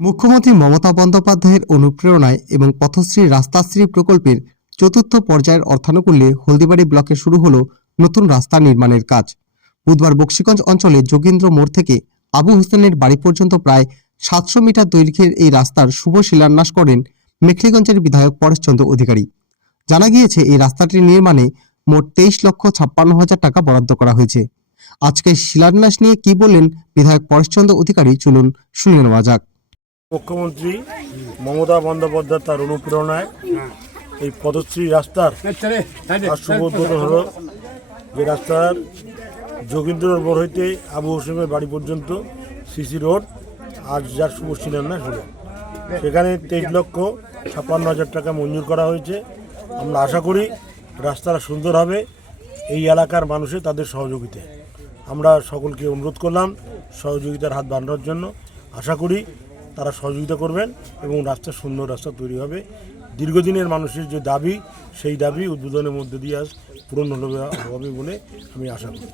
মুখ্যমন্ত্রী মমতা বন্দ্যোপাধ্যায়ের অনুপ্রেরণায় এবং পথশ্রী রাস্তাশ্রী প্রকল্পের চতুর্থ পর্যায়ের অর্থানুকূল্যে হলদিবাড়ি ব্লকে শুরু হলো নতুন রাস্তা নির্মাণের কাজ। বুধবার বক্সিগঞ্জ অঞ্চলে যোগীন্দ্র মোড় থেকে আবু হোসেনের বাড়ি পর্যন্ত প্রায় 700 মিটার দৈর্ঘ্যের এই রাস্তার শুভ শিলান্যাস করেন মেখলিগঞ্জের বিধায়ক পরেশচন্দ্র অধিকারী। জানা গিয়েছে, এই রাস্তাটি নির্মাণে মোট 23,56,000 টাকা বরাদ্দ করা হয়েছে। আজকে শিলান্যাস নিয়ে কি বললেন বিধায়ক পরেশচন্দ্র অধিকারী, চলুন শুনে নেওয়া যাক। মুখ্যমন্ত্রী মমতা বন্দ্যোপাধ্যায় তার অনুপ্রেরণায় এই পদশ্রী রাস্তার শুভ উদ্বোধন হলো। যে রাস্তার যোগীন্দ্র মোড় হইতে আবু হোসেনের বাড়ি পর্যন্ত সিসি রোড আজ যার শুভ শিলান্যাস হলো। সেখানে 23,56,000 টাকা মঞ্জুর করা হয়েছে। আমরা আশা করি রাস্তাটা সুন্দর হবে এই এলাকার মানুষের তাদের সহযোগিতায়। আমরা সকলকে অনুরোধ করলাম সহযোগিতার হাত বাড়ানোর জন্য। আশা করি তারা সহযোগিতা করবেন এবং রাস্তা সুন্দর রাস্তা তৈরি হবে। দীর্ঘদিনের মানুষের যে দাবি, সেই দাবি উদ্বোধনের মধ্যে দিয়ে আজ পূরণ হবে বলে আমি আশা করি।